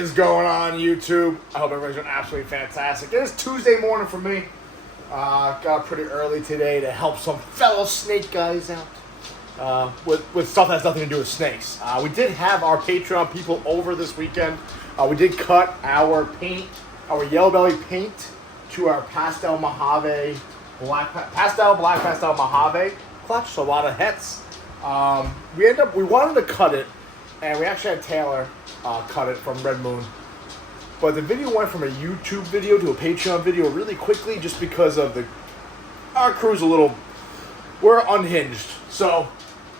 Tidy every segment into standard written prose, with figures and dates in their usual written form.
is going on, YouTube? I hope everybody's doing absolutely fantastic. It is Tuesday morning for me. Got up pretty early today to help some fellow snake guys out with stuff that has nothing to do with snakes. We did have our Patreon people over this weekend. We did cut our paint, our yellow belly paint, to our pastel Mojave, black pastel Mojave clutch. So a lot of hets. We wanted to cut it, and we actually had Taylor cut it from Red Moon. But the video went from a YouTube video to a Patreon video really quickly just because of our crew's we're unhinged. So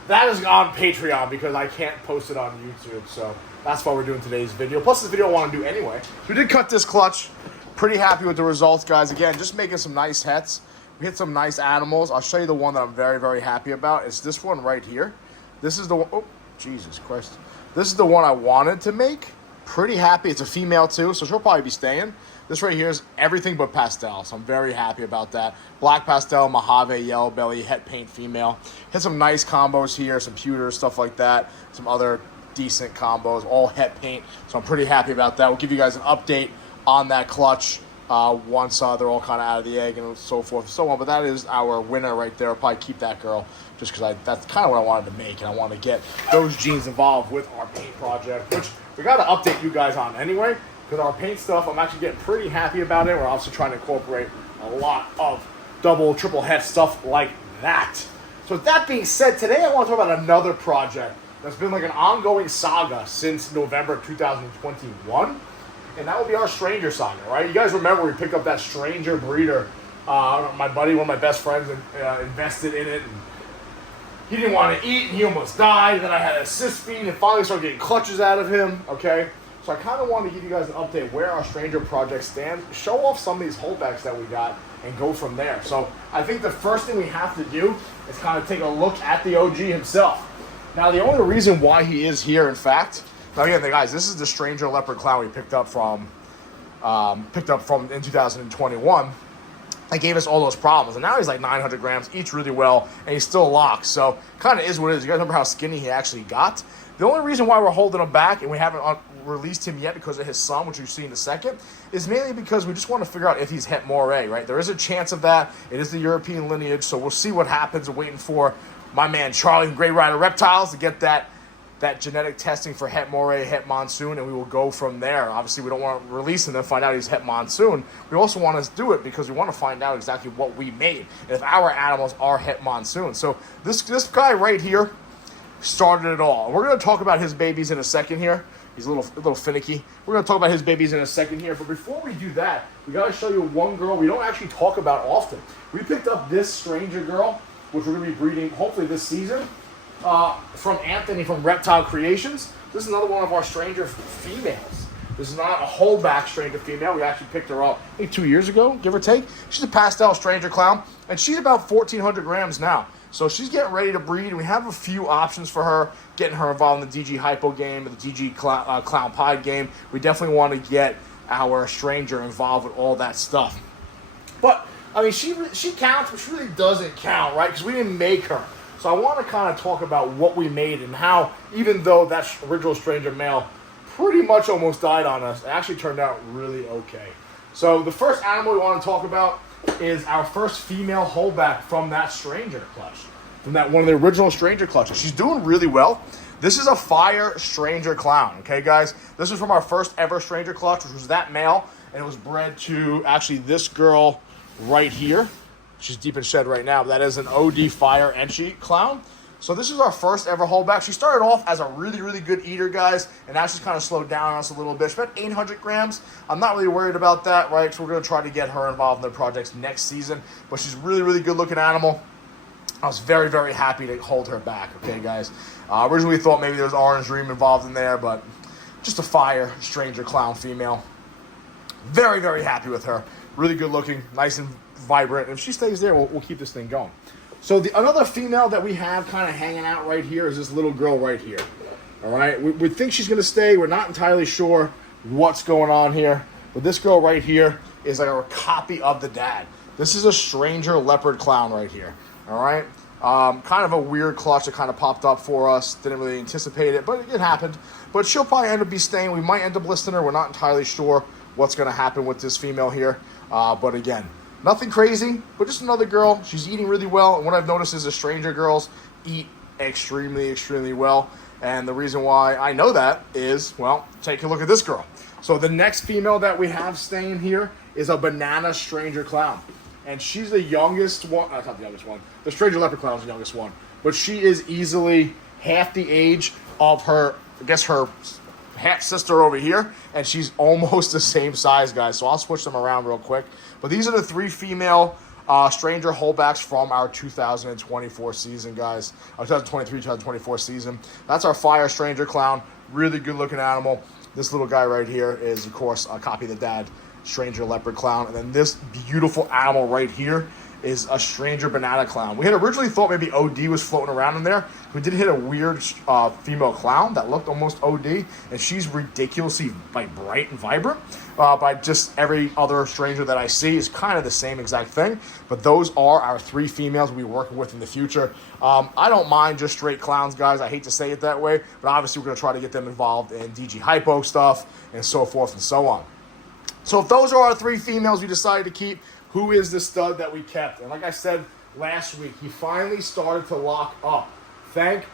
that is on Patreon because I can't post it on YouTube. So that's why we're doing today's video. Plus, this video I want to do anyway. So we did cut this clutch. Pretty happy with the results, guys. Again, just making some nice hets. We hit some nice animals. I'll show you the one that I'm very, very happy about. It's this one right here. This is the one. Oh, Jesus Christ. This is the one I wanted to make. Pretty happy. It's a female too, so she'll probably be staying. This right here is everything but pastel, so I'm very happy about that. Black pastel, Mojave, yellow belly, het paint female. Hit some nice combos here, some pewters, stuff like that. Some other decent combos, all het paint. So I'm pretty happy about that. We'll give you guys an update on that clutch once they're all kind of out of the egg and so forth and so on. But that is our winner right there. I'll probably keep that girl just because that's kind of what I wanted to make, and I want to get those genes involved with our paint project, which we got to update you guys on anyway, because our paint stuff, I'm actually getting pretty happy about it. We're also trying to incorporate a lot of double, triple het stuff like that. So with that being said, today I want to talk about another project that's been like an ongoing saga since November 2021, and that will be our Stranger Saga, right? You guys remember we picked up that Stranger breeder. My buddy, one of my best friends, invested in it, and he didn't want to eat, and he almost died. Then I had to assist feed, and finally started getting clutches out of him, okay? So I kind of want to give you guys an update where our Stranger project stands, show off some of these holdbacks that we got, and go from there. So I think the first thing we have to do is kind of take a look at the OG himself. Now, the only reason why he is here, in fact, now again, guys, this is the Stranger Leopard Clown we picked up from in 2021. That gave us all those problems, and now he's like 900 grams, eats really well, and he's still locked. So kind of is what it is. You guys remember how skinny he actually got? The only reason why we're holding him back and we haven't released him yet because of his son, which you'll see in a second, is mainly because we just want to figure out if he's het moray, right? There is a chance of that. It is the European lineage, so we'll see what happens. We're waiting for my man Charlie from Great Rider Reptiles to get that genetic testing for het moray, het monsoon, and we will go from there. Obviously, we don't want to release him and then find out he's het monsoon. We also want to do it because we want to find out exactly what we made and if our animals are het monsoon. So this guy right here started it all. We're going to talk about his babies in a second here. He's a little finicky. We're going to talk about his babies in a second here. But before we do that, we got to show you one girl we don't actually talk about often. We picked up this Stranger girl, which we're going to be breeding hopefully this season. From Anthony from Reptile Creations. This is another one of our Stranger females. This is not a holdback Stranger female. We actually picked her up, I think 2 years ago, give or take. She's a pastel Stranger clown, and she's about 1,400 grams now. So she's getting ready to breed, and we have a few options for her, getting her involved in the DG Hypo game, or the DG Clown Pied game. We definitely want to get our Stranger involved with all that stuff. But, I mean, she counts, but she really doesn't count, right? Because we didn't make her. So I want to kind of talk about what we made and how, even though that original Stranger male pretty much almost died on us, it actually turned out really okay. So the first animal we want to talk about is our first female holdback from that Stranger clutch, from that one of the original Stranger clutches. She's doing really well. This is a fire Stranger clown, okay, guys? This is from our first ever Stranger clutch, which was that male, and it was bred to actually this girl right here. She's deep in shed right now, but that is an OD Fire Enchi clown. So this is our first ever holdback. She started off as a really, really good eater, guys, and now she's kind of slowed down on us a little bit. She's about 800 grams. I'm not really worried about that, right? So we're going to try to get her involved in the projects next season. But she's a really, really good-looking animal. I was very, very happy to hold her back, okay, guys? Originally we thought maybe there was Orange Dream involved in there, but just a fire Stranger clown female. Very, very happy with her. Really good-looking, nice and vibrant. If she stays there, we'll keep this thing going. So another female that we have kind of hanging out right here is this little girl right here. All right, we think she's going to stay. We're not entirely sure what's going on here. But this girl right here is like a copy of the dad. This is a Stranger Leopard Clown right here. All right, Kind of a weird clutch that kind of popped up for us. Didn't really anticipate it, but it happened. But she'll probably end up staying. We might end up listing her. We're not entirely sure what's going to happen with this female here. But again, nothing crazy, but just another girl. She's eating really well. And what I've noticed is the stranger girls eat extremely, extremely well. And the reason why I know that is, well, take a look at this girl. So the next female that we have staying here is a banana stranger clown. And she's the youngest one. Not the youngest one. The stranger leopard clown is the youngest one. But she is easily half the age of her, I guess, her half sister over here. And she's almost the same size, guys. So I'll switch them around real quick. But these are the 3 female stranger holdbacks from our 2024 season, guys. Our 2023-2024 season. That's our fire stranger clown. Really good looking animal. This little guy right here is, of course, a copy of the dad stranger leopard clown. And then this beautiful animal right here is a stranger banana clown. We had originally thought maybe OD was floating around in there. We did hit a weird female clown that looked almost OD, and she's ridiculously bright and vibrant. By just every other stranger that I see is kind of the same exact thing. But those are our 3 females we'll be working with in the future. I don't mind just straight clowns, guys. I hate to say it that way, but obviously we're going to try to get them involved in DG hypo stuff and so forth and so on. So if those are our 3 females we decided to keep, who is the stud that we kept? And like I said last week, he finally started to lock up. Thank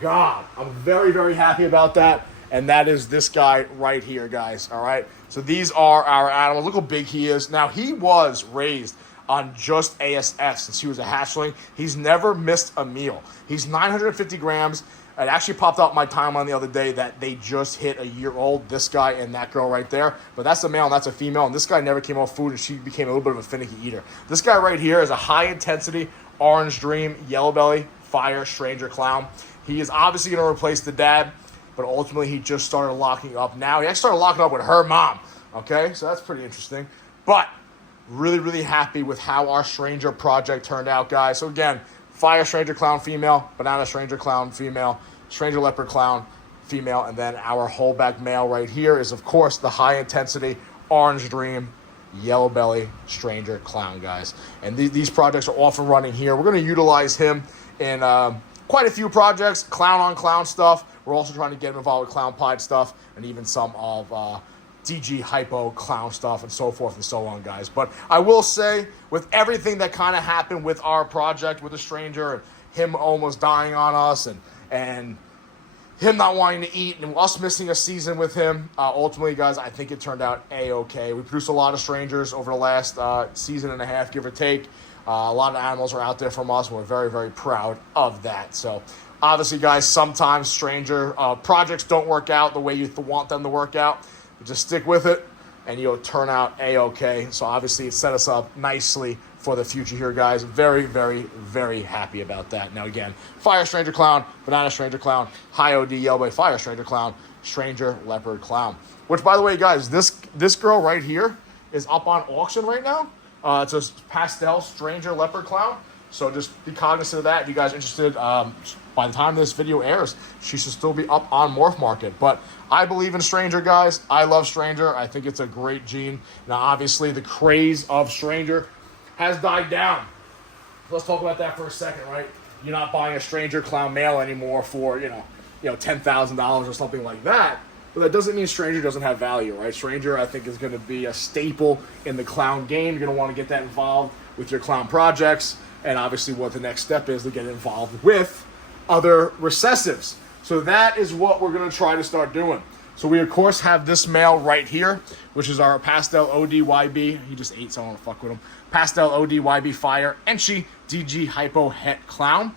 God. I'm very, very happy about that. And that is this guy right here, guys. All right. So these are our animals. Look how big he is. Now, he was raised on just ASF since he was a hatchling. He's never missed a meal. He's 950 grams. It actually popped up my timeline the other day that they just hit a year old, this guy and that girl right there. But that's a male and that's a female. And this guy never came off food and she became a little bit of a finicky eater. This guy right here is a high-intensity orange dream, yellow belly, fire stranger clown. He is obviously going to replace the dad, but ultimately he just started locking up now. He actually started locking up with her mom. Okay, so that's pretty interesting. But really, really happy with how our stranger project turned out, guys. So again, fire stranger clown female, banana stranger clown female, stranger leopard clown female, and then our holdback male right here is, of course, the high intensity orange dream, yellow belly stranger clown, guys. And these projects are off and running here. We're going to utilize him in quite a few projects, clown on clown stuff. We're also trying to get him involved with clown pied stuff and even some of DG hypo clown stuff and so forth and so on, guys. But I will say, with everything that kind of happened with our project with the stranger and him almost dying on us and him not wanting to eat and us missing a season with him, ultimately, guys, I think it turned out A-okay. We produced a lot of strangers over the last season and a half, give or take. A lot of animals are out there from us, and we're very, very proud of that. So obviously, guys, sometimes stranger projects don't work out the way you want them to work out. Just stick with it, and you'll turn out A-okay. So obviously, it set us up nicely for the future here, guys. Very, very, very happy about that. Now, again, fire stranger clown, banana stranger clown, high OD yellow bay fire stranger clown, stranger leopard clown. Which, by the way, guys, this girl right here is up on auction right now. It's a pastel stranger leopard clown. So just be cognizant of that. If you guys are interested, by the time this video airs, she should still be up on Morph Market. But I believe in Stranger, guys. I love Stranger. I think it's a great gene. Now, obviously, the craze of Stranger has died down. Let's talk about that for a second, right? You're not buying a Stranger clown male anymore for, $10,000 or something like that. But that doesn't mean Stranger doesn't have value, right? Stranger, I think, is going to be a staple in the clown game. You're going to want to get that involved with your clown projects. And obviously what the next step is to get involved with other recessives. So that is what we're going to try to start doing. So we, of course, have this male right here, which is our Pastel ODYB. He just ate, so I don't want to fuck with him. Pastel ODYB Fire Enchi DG Hypo Het Clown.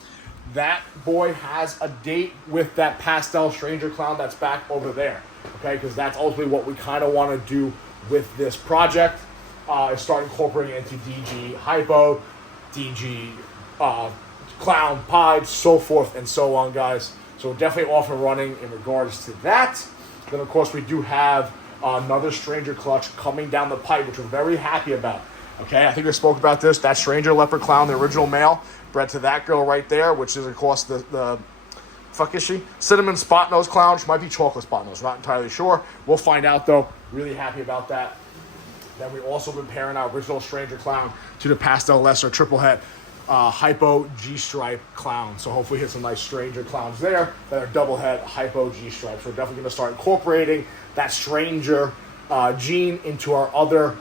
That boy has a date with that Pastel Stranger Clown that's back over there. Okay, because that's ultimately what we kind of want to do with this project. Is start incorporating it into DG Hypo, DG Clown, Pied, so forth and so on, guys. So we're definitely off and running in regards to that. Then, of course, we do have another Stranger clutch coming down the pipe, which we're very happy about. Okay, I think we spoke about this. That Stranger Leopard Clown, the original male, bred to that girl right there, which is, of course, the fuck is she? Cinnamon Spot Nose Clown. She might be Chocolate Spot Nose. Not entirely sure. We'll find out, though. Really happy about that. Then we also been pairing our original Stranger Clown to the Pastel Lesser Triple Het hypo G-stripe clowns. So hopefully hit some nice stranger clowns there that are double head hypo G-stripes. We're definitely going to start incorporating that stranger gene into our other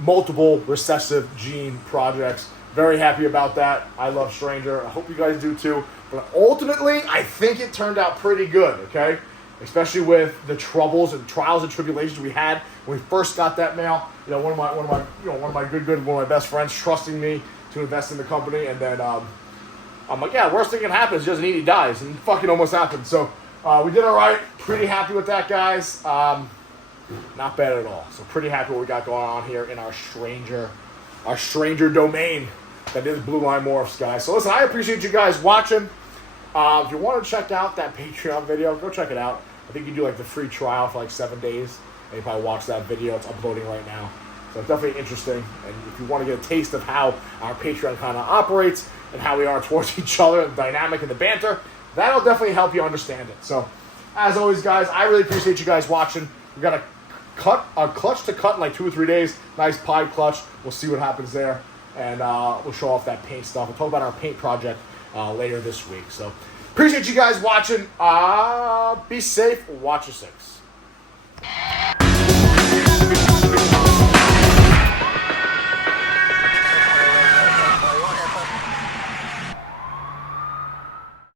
multiple recessive gene projects. Very happy about that. I love stranger. I hope you guys do too. But ultimately, I think it turned out pretty good, okay? Especially with the troubles and trials and tribulations we had when we first got that mail. You know, one of my best friends trusting me to invest in the company, and then I'm like, yeah, worst thing can happen is he doesn't eat, he dies, and it fucking almost happened. So we did all right. Pretty happy with that, guys. Not bad at all. So pretty happy what we got going on here in our stranger domain that is Blue Line Morphs, guys. So listen, I appreciate you guys watching. If you want to check out that Patreon video, go check it out. I think you do like the free trial for like 7 days. And you probably watch that video. It's uploading right now. So it's definitely interesting. And if you want to get a taste of how our Patreon kind of operates and how we are towards each other, the dynamic and the banter, that'll definitely help you understand it. So as always, guys, I really appreciate you guys watching. We got a clutch to cut in like 2 or 3 days. Nice pied clutch. We'll see what happens there. And we'll show off that paint stuff. We'll talk about our paint project later this week. So appreciate you guys watching. Be safe. Watch your six.